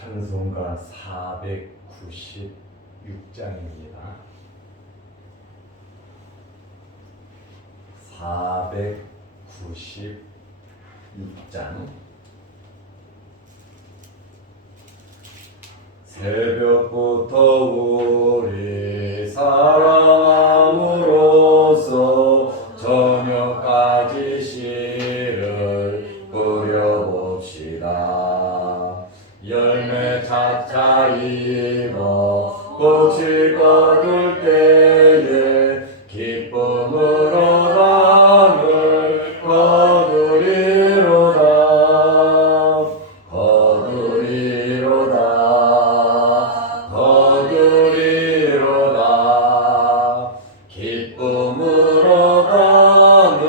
찬송가 496장입니다. 496장. 새벽부터 우리 사랑함으로써 저녁까지 씨를 뿌려봅시다. 열매 차차 익어 꽃이 거둘 때에 기쁨으로 담을 거두리로다. 기쁨으로 담을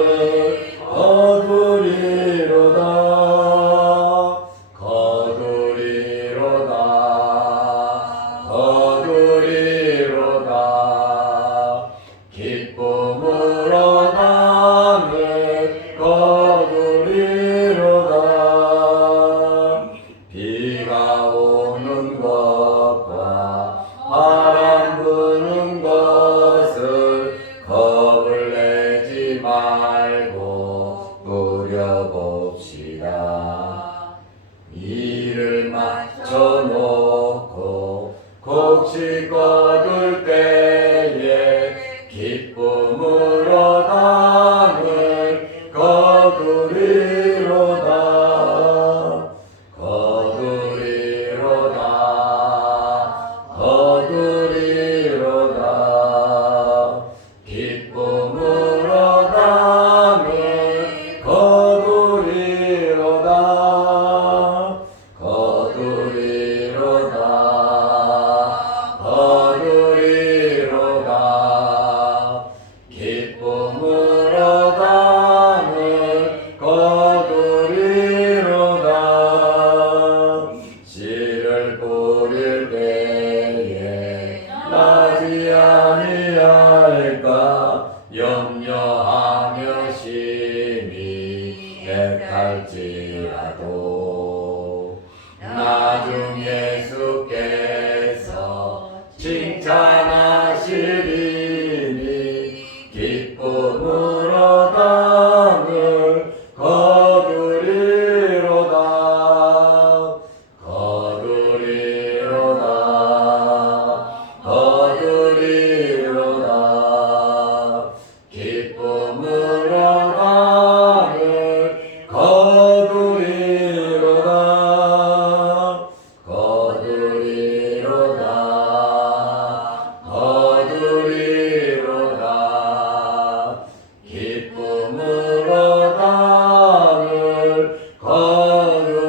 거두리로다. 기쁨으로 담을 거두리로다. 비가 오는 것과 바람 부는 것을 겁을 내지 말고 누려봅시다. 이를 맞춰놓고 곡식 거둘 때에 기쁨으로 담을 거두리로다. 기쁨으로 담을 거두리로다. 기쁨으로 담을 거두리로다. 씨를 뿌릴 때에 나지 아니할까 염려하며 심히 애탈지라도 나중에 예수께서 칭찬하시리니 기쁨으로 담을 거두리로다. 기쁨으로 담을 거두리로다. 기쁨으로 담을 거두리로다.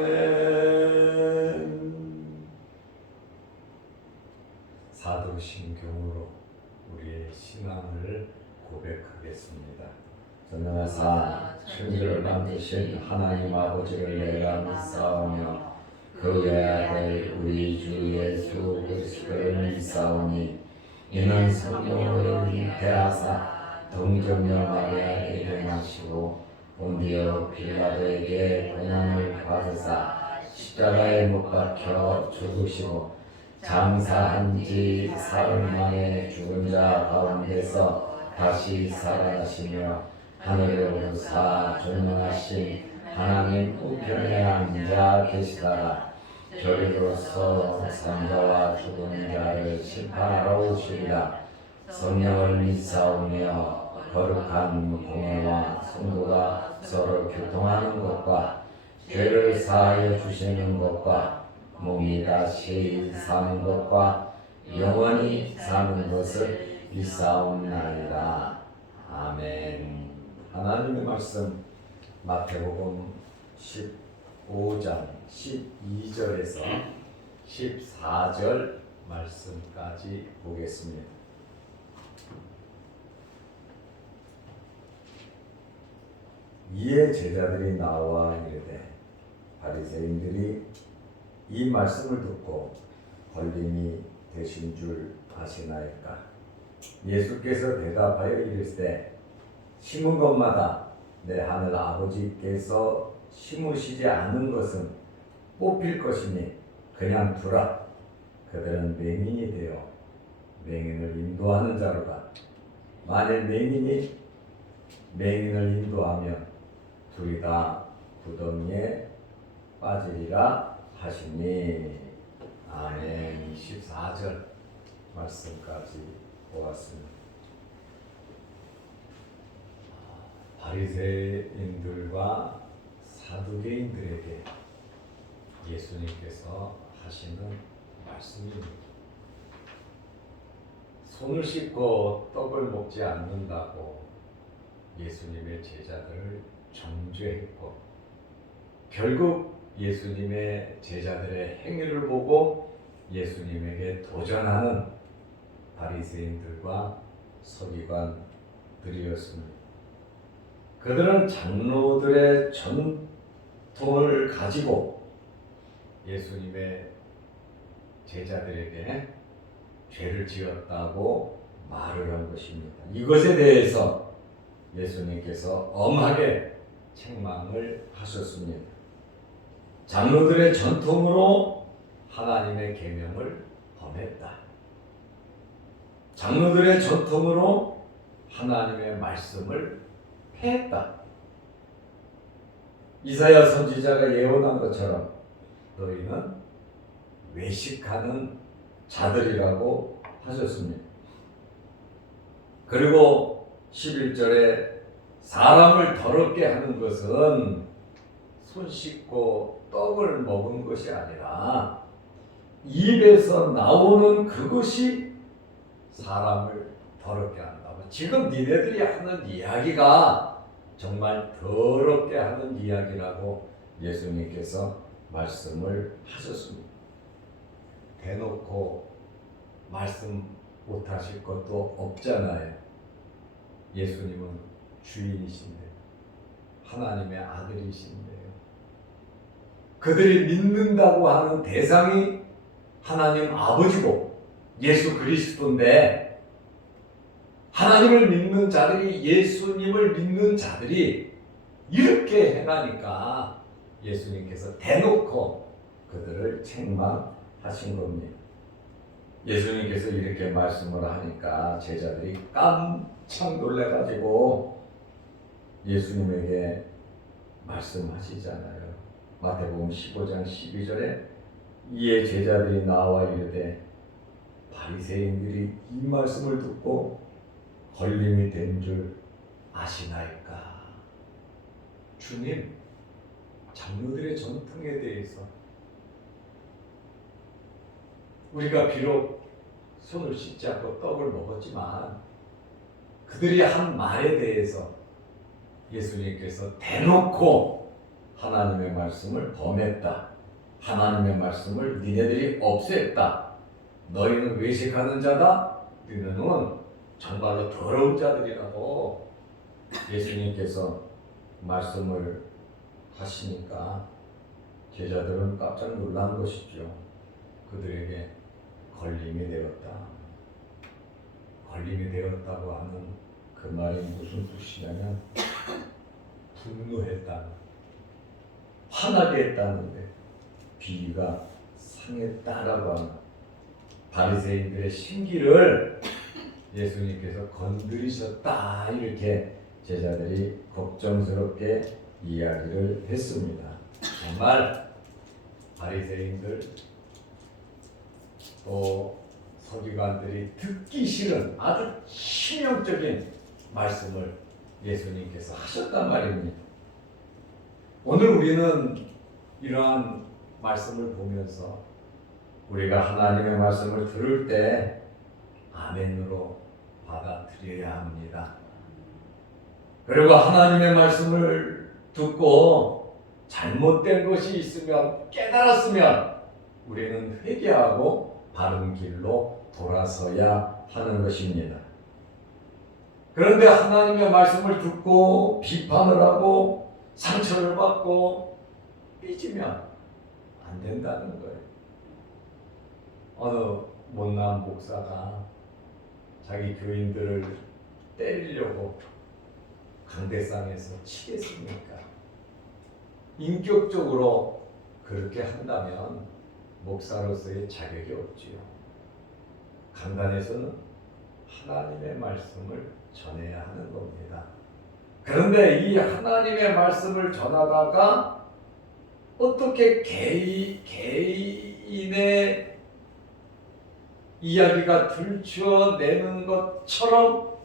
아멘. 사도신경으로 우리의 신앙을 고백하겠습니다. 전능하사 천지를 만드신 하나님 아버지를 내가 믿사오며 그 외아들 우리 주 예수 그리스도를 믿사오니 이는 성령으로 잉태하사 동정녀 마리아에게 행하시고 본디오 빌라도에게 고난을 받으사 십자가에 못 박혀 죽으시고 장사한 지 사흘 만에 죽은 자 가운데서 다시 살아나시며 하늘에 오르사 존귀하신 하나님 우편에 앉아 계시다가 저리로서 산자와 죽은 자를 심판하러 오시리라. 성령을 믿사오며 거룩한 공회와 성도가 서로 교통하는 것과 죄를 사하여 주시는 것과 몸이 다시 사는 것과 영원히 사는 것을 믿사옵나이다. 아멘. 하나님의 말씀 마태복음 15장 12절에서 14절 말씀까지 보겠습니다. 이에 제자들이 나와 이르되 바리새인들이 이 말씀을 듣고 걸림이 되신 줄 아시나이까? 예수께서 대답하여 이르시되 심은 것마다 내 하늘 아버지께서 심으시지 않은 것은 뽑힐 것이니 그냥 두라. 그들은 맹인이 되어 맹인을 인도하는 자로다. 만일 맹인이 맹인을 인도하면 둘이 다 구덩이에 빠지리라 하시니. 아멘. 14절 말씀까지 보았습니다. 바리새인들과 사두개인들에게 예수님께서 하시는 말씀입니다. 손을 씻고 떡을 먹지 않는다고 예수님의 제자들을 정죄했고, 결국 예수님의 제자들의 행위를 보고 예수님에게 도전하는 바리새인들과 서기관들이었습니다. 그들은 장로들의 전통을 가지고 예수님의 제자들에게 죄를 지었다고 말을 한 것입니다. 이것에 대해서 예수님께서 엄하게 책망을 하셨습니다. 장로들의 전통으로 하나님의 계명을 범했다. 장로들의 전통으로 하나님의 말씀을 패했다. 이사야 선지자가 예언한 것처럼 너희는 외식하는 자들이라고 하셨습니다. 그리고 11절에 사람을 더럽게 하는 것은 손 씻고 떡을 먹은 것이 아니라 입에서 나오는 그것이 사람을 더럽게 한다고. 지금 니네들이 하는 이야기가 정말 더럽게 하는 이야기라고 예수님께서 말씀을 하셨습니다. 대놓고 말씀 못하실 것도 없잖아요. 예수님은 주인이신데, 하나님의 아들이신데요. 그들이 믿는다고 하는 대상이 하나님 아버지고 예수 그리스도인데, 하나님을 믿는 자들이, 예수님을 믿는 자들이 이렇게 행하니까 예수님께서 대놓고 그들을 책망하신 겁니다. 예수님께서 이렇게 말씀을 하니까 제자들이 깜짝 놀래가지고 예수님에게 말씀하시잖아요. 마태복음 15장 12절에 이에 제자들이 나와 이르되 바리새인들이 이 말씀을 듣고 걸림이 된 줄 아시나이까. 주님, 장로들의 전통에 대해서 우리가 비록 손을 씻지 않고 떡을 먹었지만 그들이 한 말에 대해서 예수님께서 대놓고 하나님의 말씀을 범했다. 하나님의 말씀을 니네들이 없앴다. 너희는 외식하는 자다. 너희는 정말로 더러운 자들이라고 예수님께서 말씀을 하시니까 제자들은 깜짝 놀란 것이죠. 그들에게 걸림이 되었다. 걸림이 되었다고 하는 그 말이 무슨 뜻이냐면 분노했다, 화나게 했다는데 비위가 상했다라고 하는 바리새인들의 심기를 예수님께서 건드리셨다, 이렇게 제자들이 걱정스럽게 이야기를 했습니다. 정말 바리새인들 또 서기관들이 듣기 싫은 아주 치명적인 말씀을 예수님께서 하셨단 말입니다. 오늘 우리는 이러한 말씀을 보면서 우리가 하나님의 말씀을 들을 때 아멘으로 받아들여야 합니다. 그리고 하나님의 말씀을 듣고 잘못된 것이 있으면, 깨달았으면 우리는 회개하고 바른 길로 돌아서야 하는 것입니다. 그런데 하나님의 말씀을 듣고 비판을 하고 상처를 받고 삐지면 안 된다는 거예요. 어느 못난 목사가 자기 교인들을 때리려고 강대상에서 치겠습니까? 인격적으로 그렇게 한다면 목사로서의 자격이 없지요. 강단에서는 하나님의 말씀을 전해야 하는 겁니다. 그런데 이 하나님의 말씀을 전하다가 어떻게 개인의 이야기가 들추어내는 것처럼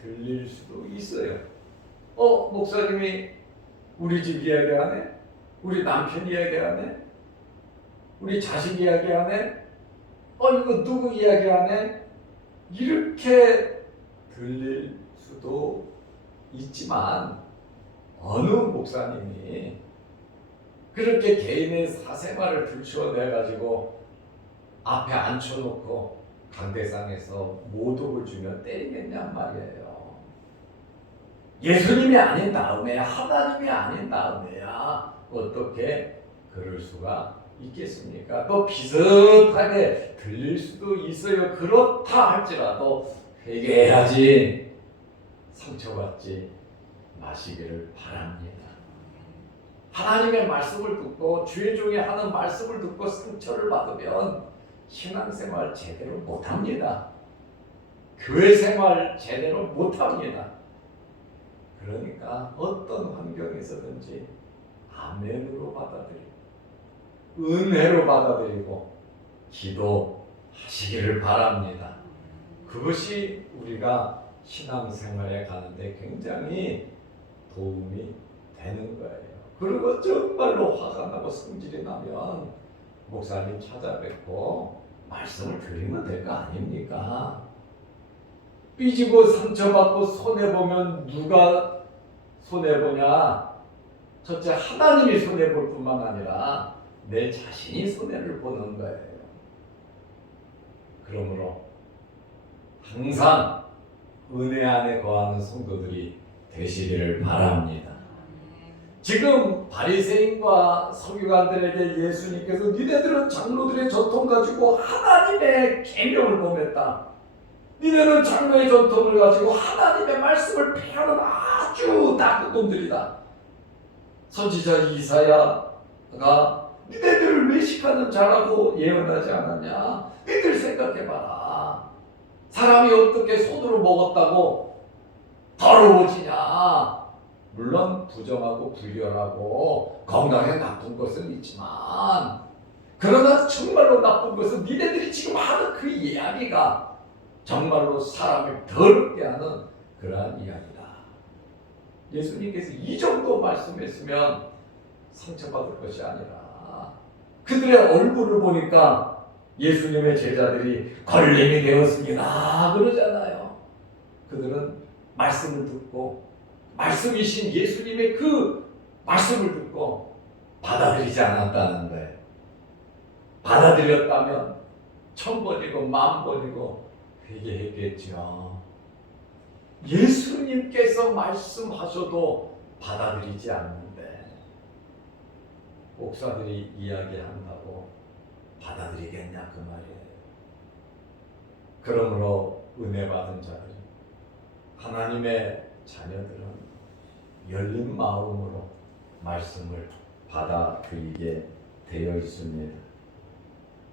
들릴 수도 있어요. 목사님이 우리 집 이야기 하네? 우리 남편 이야기 하네? 우리 자식 이야기 하네? 이거 누구 이야기 하네? 이렇게 들릴 수도 있지만 어느 목사님이 그렇게 개인의 사생활을 들추어내가지고 앞에 앉혀놓고 강대상에서 모독을 주면 때리겠냔 말이에요. 예수님이 아닌 다음에 하나님이 아닌 다음에야 어떻게 그럴 수가 있겠습니까? 또 비슷하게 들릴 수도 있어요. 그렇다 할지라도 회개해야지 상처받지 마시기를 바랍니다. 하나님의 말씀을 듣고 주의 종이 하는 말씀을 듣고 상처를 받으면 신앙생활 제대로 못합니다. 교회 생활 제대로 못합니다. 그러니까 어떤 환경에서든지 아멘으로 받아들이고 은혜로 받아들이고 기도하시기를 바랍니다. 그것이 우리가 신앙생활에 가는데 굉장히 도움이 되는 거예요. 그리고 정말로 화가 나고 성질이 나면 목사님 찾아뵙고 말씀을 드리면 될 거 아닙니까? 삐지고 상처받고 손해보면 누가 손해보냐? 첫째 하나님이 손해볼 뿐만 아니라 내 자신이 손해를 보는 거예요. 그러므로 항상 은혜 안에 거하는 성도들이 되시기를 바랍니다. 지금 바리새인과 서기관들에게 예수님께서 니네들은 장로들의 전통 가지고 하나님의 계명을 범했다. 니네는 장로의 전통을 가지고 하나님의 말씀을 폐하는 아주 나쁜 놈들이다. 선지자 이사야가 니네들을 외식하는 자라고 예언하지 않았냐? 니들 생각해봐라. 사람이 어떻게 손으로 먹었다고 더러워지냐? 물론 부정하고 불결하고 건강에 나쁜 것은 있지만 그러나 정말로 나쁜 것은 니네들이 지금 하는 그 이야기가 정말로 사람을 더럽게 하는 그러한 이야기다. 예수님께서 이 정도 말씀했으면 상처받을 것이 아니라 그들의 얼굴을 보니까 예수님의 제자들이 걸림이 되었습니다 그러잖아요. 그들은 말씀을 듣고 말씀이신 예수님의 그 말씀을 듣고 받아들이지 않았다는 거예요. 받아들였다면 1000번이고 10,000번이고 회개했겠죠. 예수님께서 말씀하셔도 받아들이지 않는데 목사들이 이야기한다고 받아들이겠냐 그 말이에요. 그러므로 은혜 받은 자들, 하나님의 자녀들은 열린 마음으로 말씀을 받아들이게 되어 있습니다.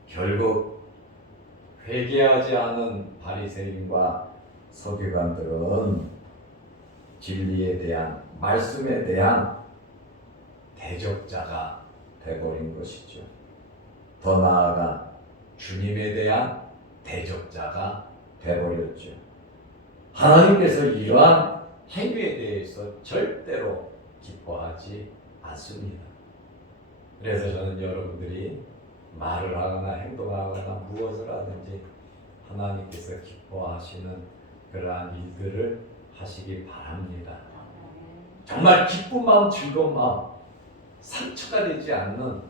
결국 회개하지 않은 바리새인과 서기관들은 진리에 대한 말씀에 대한 대적자가 되어버린 것이죠. 더 나아가 주님에 대한 대적자가 되어버렸죠. 하나님께서 이러한 행위에 대해서 절대로 기뻐하지 않습니다. 그래서 저는 여러분들이 말을 하거나 행동하거나 무엇을 하든지 하나님께서 기뻐하시는 그러한 일들을 하시기 바랍니다. 정말 기쁜 마음, 즐거운 마음, 상처가 되지 않는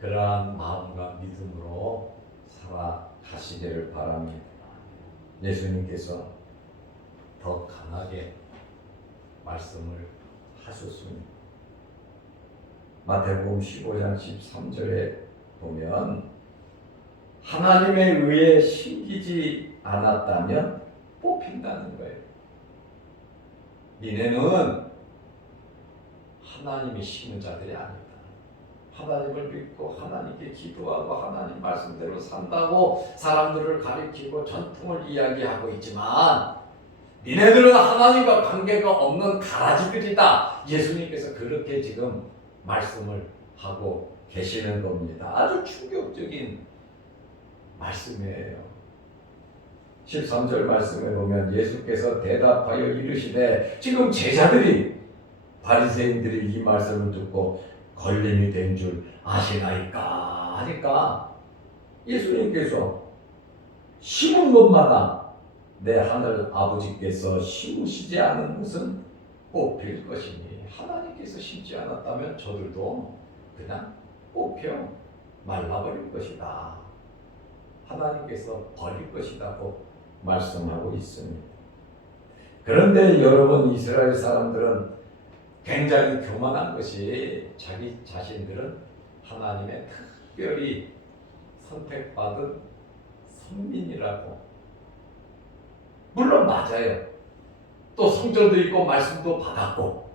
그러한 마음과 믿음으로 살아가시기를 바랍니다. 예수님께서 더 강하게 말씀을 하셨습니다. 마태복음 15장 13절에 보면 하나님의 의에 심기지 않았다면 뽑힌다는 거예요. 니네는 하나님이 심은 자들이 아니다. 하나님을 믿고 하나님께 기도하고 하나님 말씀대로 산다고 사람들을 가리키고 전통을 이야기하고 있지만 니네들은 하나님과 관계가 없는 가라지들이다. 예수님께서 그렇게 지금 말씀을 하고 계시는 겁니다. 아주 충격적인 말씀이에요. 13절 말씀에 보면 예수께서 대답하여 이르시되, 지금 제자들이 바리새인들이 이 말씀을 듣고 걸림이 된 줄 아시나이까 하니까 예수님께서 심은 것마다 내 하늘 아버지께서 심으시지 않은 것은 뽑힐 것이니, 하나님께서 심지 않았다면 저들도 그냥 뽑혀 말라버릴 것이다. 하나님께서 버릴 것이라고 말씀하고 있습니다. 그런데 여러분, 이스라엘 사람들은 굉장히 교만한 것이 자기 자신들은 하나님의 특별히 선택받은 선민이라고. 물론 맞아요. 또 성전도 있고 말씀도 받았고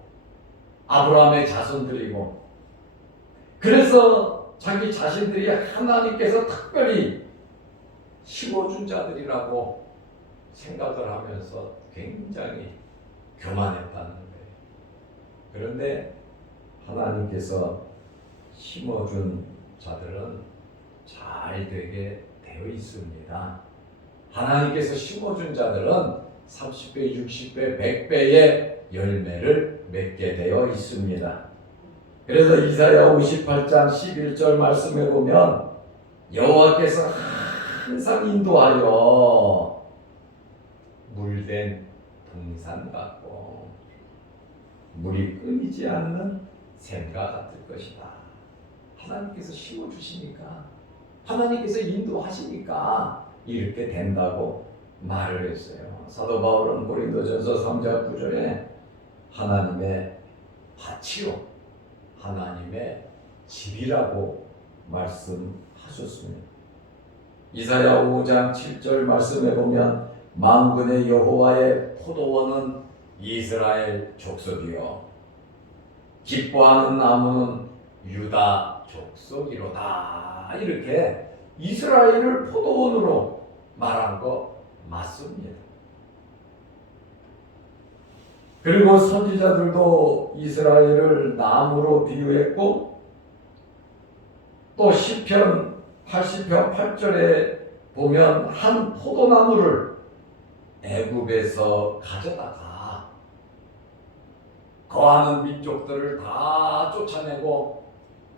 아브라함의 자손들이고, 그래서 자기 자신들이 하나님께서 특별히 심어준 자들이라고 생각을 하면서 굉장히 교만했다는 거예요. 그런데 하나님께서 심어준 자들은 잘 되게 되어 있습니다. 하나님께서 심어준 자들은 30배, 60배, 100배의 열매를 맺게 되어 있습니다. 그래서 이사야 58장 11절 말씀에 보면 여호와께서 항상 인도하여 물된 동산 같고 물이 끊이지 않는 샘과 같을 것이다. 하나님께서 심어주시니까, 하나님께서 인도하시니까 이렇게 된다고 말을 했어요. 사도 바울은 고린도전서 3장 9절에 하나님의 밭이요 하나님의 집이라고 말씀하셨습니다. 이사야 5장 7절 말씀에 보면 만군의 여호와의 포도원은 이스라엘 족속이요 기뻐하는 나무는 유다 족속이로다. 이렇게 이스라엘을 포도원으로 말한 거 맞습니다. 그리고 선지자들도 이스라엘을 나무로 비유했고, 또 시편 80편 8절에 보면 한 포도나무를 애굽에서 가져다가 거하는 민족들을 다 쫓아내고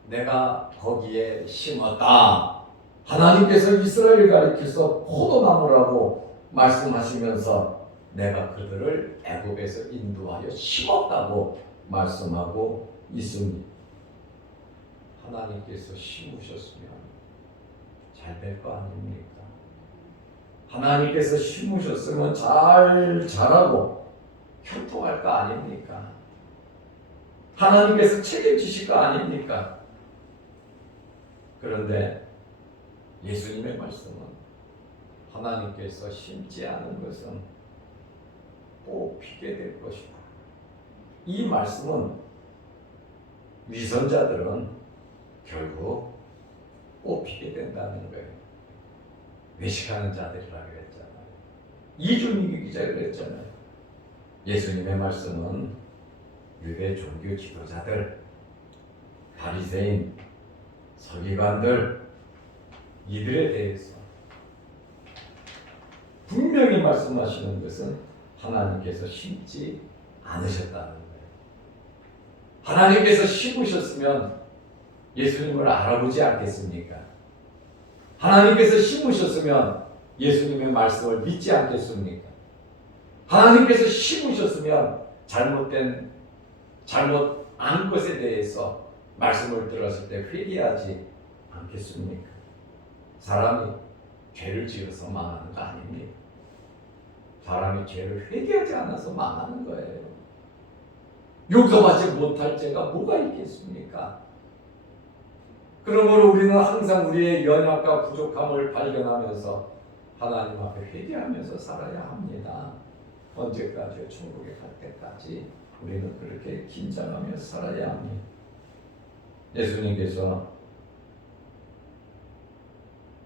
내가 거기에 심었다. 하나님께서 이스라엘 가리켜서 포도나무라고 말씀하시면서 내가 그들을 애굽에서 인도하여 심었다고 말씀하고 있습니다. 하나님께서 심으셨으면 잘 될 거 아닙니까? 하나님께서 심으셨으면 잘 자라고 형통할 거 아닙니까? 하나님께서 책임지실 거 아닙니까? 그런데 예수님의 말씀은 하나님께서 심지 않은 것은 뽑히게 될 것이다. 이 말씀은 위선자들은 결국 뽑히게 된다는 거예요. 외식하는 자들이라고 그랬잖아요. 이준익 기자가 그랬잖아요. 예수님의 말씀은 유대 종교 지도자들, 바리새인, 서기관들 이들에 대해서 분명히 말씀하시는 것은 하나님께서 심지 않으셨다는 거예요. 하나님께서 심으셨으면 예수님을 알아보지 않겠습니까? 하나님께서 심으셨으면 예수님의 말씀을 믿지 않겠습니까? 하나님께서 심으셨으면 잘못한 것에 대해서 말씀을 들었을 때 회개하지 않겠습니까? 사람이 죄를 지어서 망하는 거 아닙니까? 사람이 죄를 회개하지 않아서 망하는 거예요. 용서받지 못할 죄가 뭐가 있겠습니까? 그러므로 우리는 항상 우리의 연약과 부족함을 발견하면서 하나님 앞에 회개하면서 살아야 합니다. 언제까지요? 천국에 갈 때까지. 우리는 그렇게 긴장하며 살아야 합니다. 예수님께서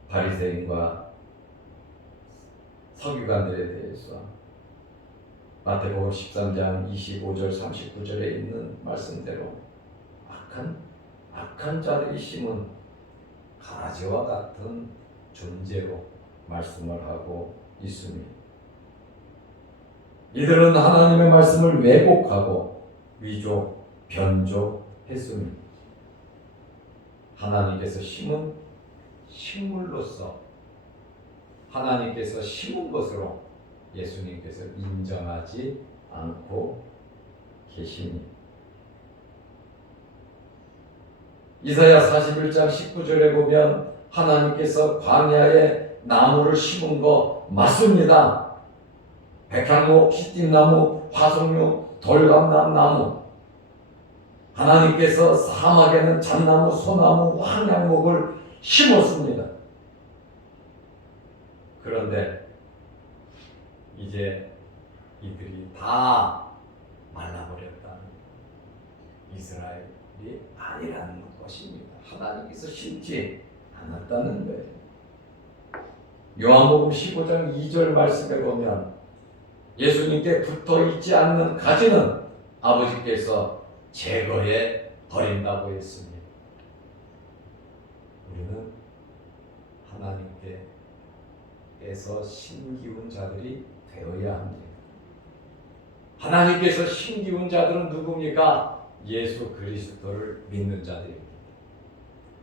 바리새인과 서기관들에 대해서 마태복음 13장 25절 39절에 있는 말씀대로 악한 자들이 심은 가지와 같은 존재로 말씀을 하고 있습니다. 이들은 하나님의 말씀을 왜곡하고 위조, 변조했습니다. 하나님께서 심은 식물로서 하나님께서 심은 것으로 예수님께서 인정하지 않고 계십니다. 이사야 41장 19절에 보면 하나님께서 광야에 나무를 심은 거 맞습니다. 백향목, 시띠나무, 화석류, 돌감나무. 하나님께서 사막에는 잣나무, 소나무, 황양목을 심었습니다. 그런데 이제 이들이 다 말라버렸다는 이스라엘이 아니라는 것입니다. 하나님께서 심지 않았다는 거예요. 요한복음 15장 2절 말씀에 보면 예수님께 붙어 있지 않는 가지는 아버지께서 제거해 버린다고 했습니다. 우리는 하나님께서 심기운 자들이 되어야 합니다. 하나님께서 심기운 자들은 누굽니까? 예수 그리스도를 믿는 자들입니다.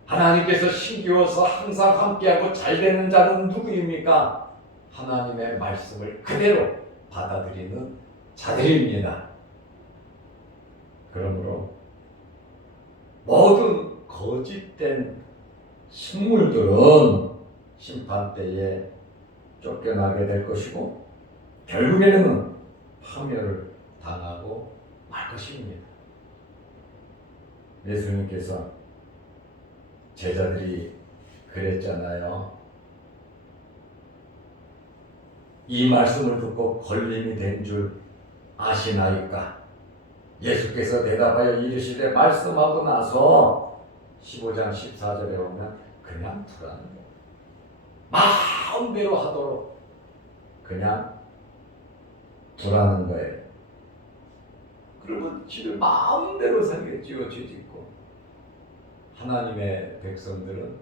하나님께서 심기워서 항상 함께하고 잘 되는 자는 누구입니까? 하나님의 말씀을 그대로 받아들이는 자들입니다. 그러므로 모든 거짓된 식물들은 심판 때에 쫓겨나게 될 것이고 결국에는 파멸을 당하고 말 것입니다. 예수님께서 제자들이 그랬잖아요. 이 말씀을 듣고 걸림이 된 줄 아시나이까? 예수께서 대답하여 이르시되 말씀하고 나서 15장 14절에 보면 그냥 두라는 거예요. 마음대로 하도록 그냥 두라는 거예요. 그러면 지들 마음대로 살겠지요. 죄짓고. 하나님의 백성들은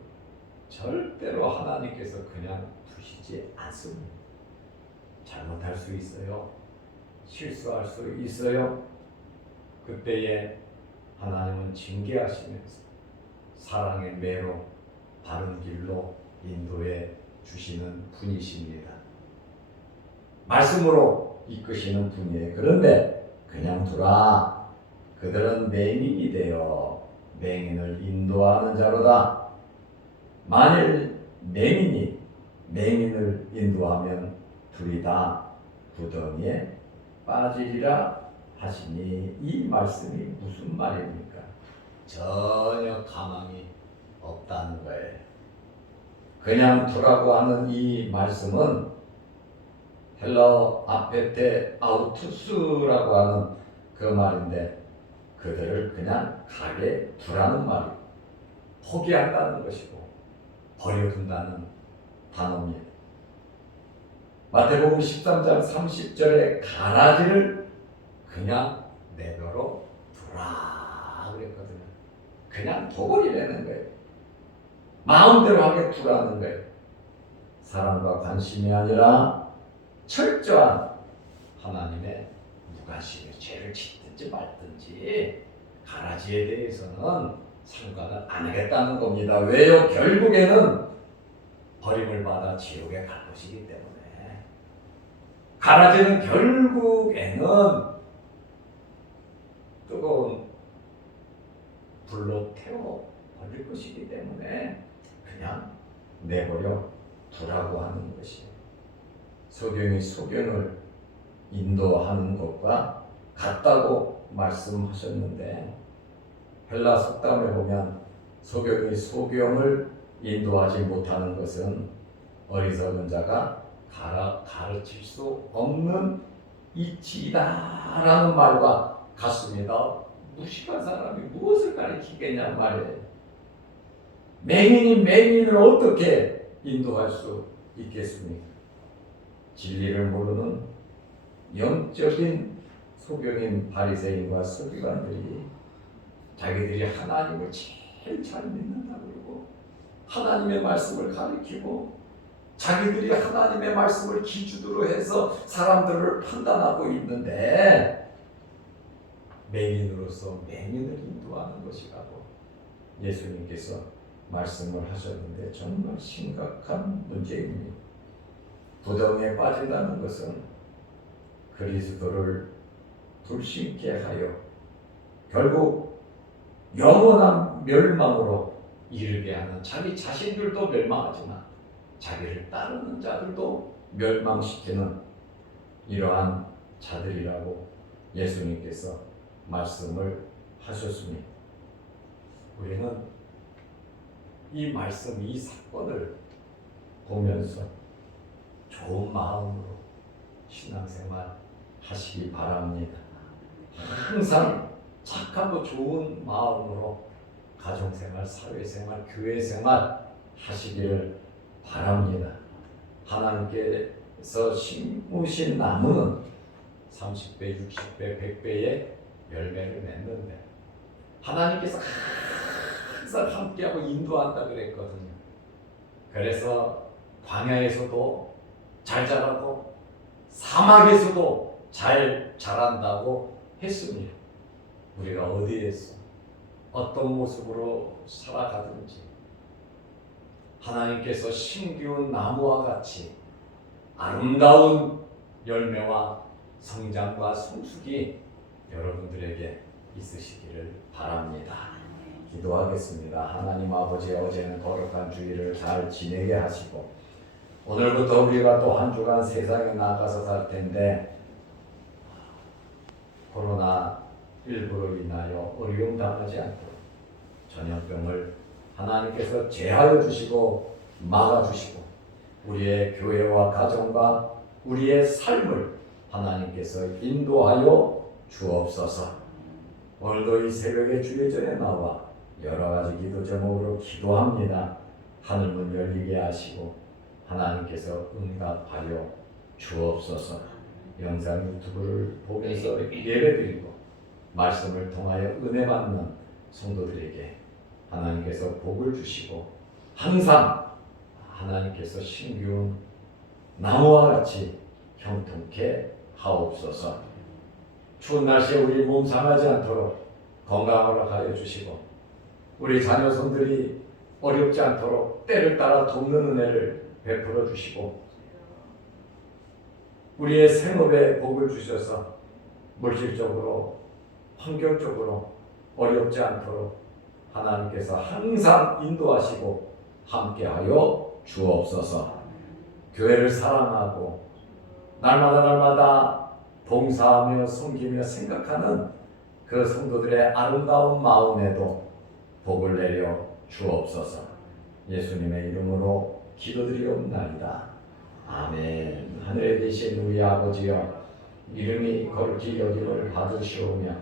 절대로 하나님께서 그냥 두시지 않습니다. 잘못할 수 있어요. 실수할 수 있어요. 그때에 하나님은 징계하시면서 사랑의 매로 바른 길로 인도해 주시는 분이십니다. 말씀으로 이끄시는 분이에요. 그런데 그냥 두라. 그들은 맹인이 되어 맹인을 인도하는 자로다. 만일 맹인이 맹인을 인도하면 둘이 다 구덩이에 빠지리라 하시니 이 말씀이 무슨 말입니까? 전혀 가망이 없다는 거예요. 그냥 두라고 하는 이 말씀은 헬라어 아페테 아우투스라고 하는 그 말인데 그들을 그냥 가게 두라는 말이에요. 포기한다는 것이고 버려둔다는 단어입니다. 마태복음 13장 30절에 가라지를 그냥 내버려 두라 그랬거든요. 그냥 둬버리라는 거예요. 마음대로 하게 두라는 거예요. 사랑과 관심이 아니라 철저한 하나님의 무관심에 죄를 짓든지 말든지 가라지에 대해서는 상관을 안 하겠다는 겁니다. 왜요? 결국에는 버림을 받아 지옥에 갈 것이기 때문에. 가라지는 결국에는 뜨거운 불로 태워 버릴 것이기 때문에 그냥 내버려 두라고 하는 것이에요. 소경이 소경을 인도하는 것과 같다고 말씀하셨는데 헬라 속담에 보면 소경이 소경을 인도하지 못하는 것은 어리석은 자가 가르칠 수 없는 이치이다라는 말과 갔습니다. 무식한 사람이 무엇을 가르치겠냐 말이에요. 맹인이 맹인을 어떻게 인도할 수 있겠습니까? 진리를 모르는 영적인 소경인 바리새인과 서기관들이 자기들이 하나님을 제일 잘 믿는다고 그러고 하나님의 말씀을 가르치고 자기들이 하나님의 말씀을 기준으로 해서 사람들을 판단하고 있는데 맹인으로서 맹인을 인도하는 것이라고 예수님께서 말씀을 하셨는데 정말 심각한 문제입니다. 부정에 빠진다는 것은 그리스도를 불신케 하여 결국 영원한 멸망으로 이르게 하는, 자기 자신들도 멸망하지만 자기를 따르는 자들도 멸망시키는 이러한 자들이라고 예수님께서 말씀을 하셨습니다. 우리는 이 말씀, 이 사건을 보면서 좋은 마음으로 신앙생활 하시기 바랍니다. 항상 착하고 좋은 마음으로 가정생활, 사회생활, 교회생활 하시기를 바랍니다. 하나님께서 심으신 나무는 30배, 60배, 100배의 열매를 맺는데 하나님께서 항상 함께하고 인도한다 그랬거든요. 그래서 광야에서도 잘 자라고 사막에서도 잘 자란다고 했습니다. 우리가 어디에서 어떤 모습으로 살아가든지 하나님께서 심기운 나무와 같이 아름다운 열매와 성장과 성숙이 여러분들에게 있으시기를 바랍니다. 기도하겠습니다. 하나님 아버지, 어제는 거룩한 주일을 잘 지내게 하시고 오늘부터 우리가 또 한 주간 세상에 나가서 살 텐데 코로나19로 인하여 어려움 당하지 않도록 전염병을 하나님께서 제하여 주시고 막아주시고 우리의 교회와 가정과 우리의 삶을 하나님께서 인도하여 주옵소서. 오늘도 이 새벽에 주의 전에 나와 여러 가지 기도 제목으로 기도합니다. 하늘문 열리게 하시고 하나님께서 응답하여 주옵소서. 영상 유튜브를 보면서 예배드리고 말씀을 통하여 은혜 받는 성도들에게 하나님께서 복을 주시고 항상 하나님께서 신기운 나무와 같이 형통케 하옵소서. 추운 날씨에 우리 몸 상하지 않도록 건강하러 가여 주시고 우리 자녀손들이 어렵지 않도록 때를 따라 돕는 은혜를 베풀어 주시고 우리의 생업에 복을 주셔서 물질적으로 환경적으로 어렵지 않도록 하나님께서 항상 인도하시고 함께하여 주옵소서. 교회를 사랑하고 날마다 봉사하며 섬기며 생각하는 그 성도들의 아름다운 마음에도 복을 내려 주옵소서. 예수님의 이름으로 기도드리옵나이다. 아멘. 하늘에 계신 우리 아버지여, 이름이 거룩히 여김을 받으시오며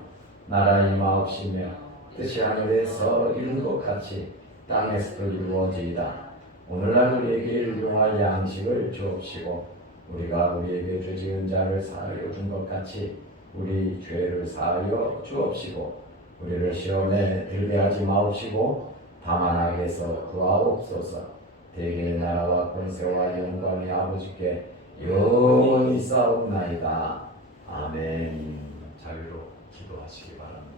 나라 임하옵시며 뜻이 하늘에서 이룬 것 같이 땅에서도 이루어지이다. 오늘날 우리에게 일용할 양식을 주옵시고 우리가 우리에게 죄지은 자를 사하여 준 것 같이 우리 죄를 사하여 주옵시고 우리를 시험에 들게 하지 마옵시고 다만 악에서 구하옵소서. 대개의 나라와 권세와 영광이 아버지께 영원히 싸움나이다. 아멘. 자유로 기도하시기 바랍니다.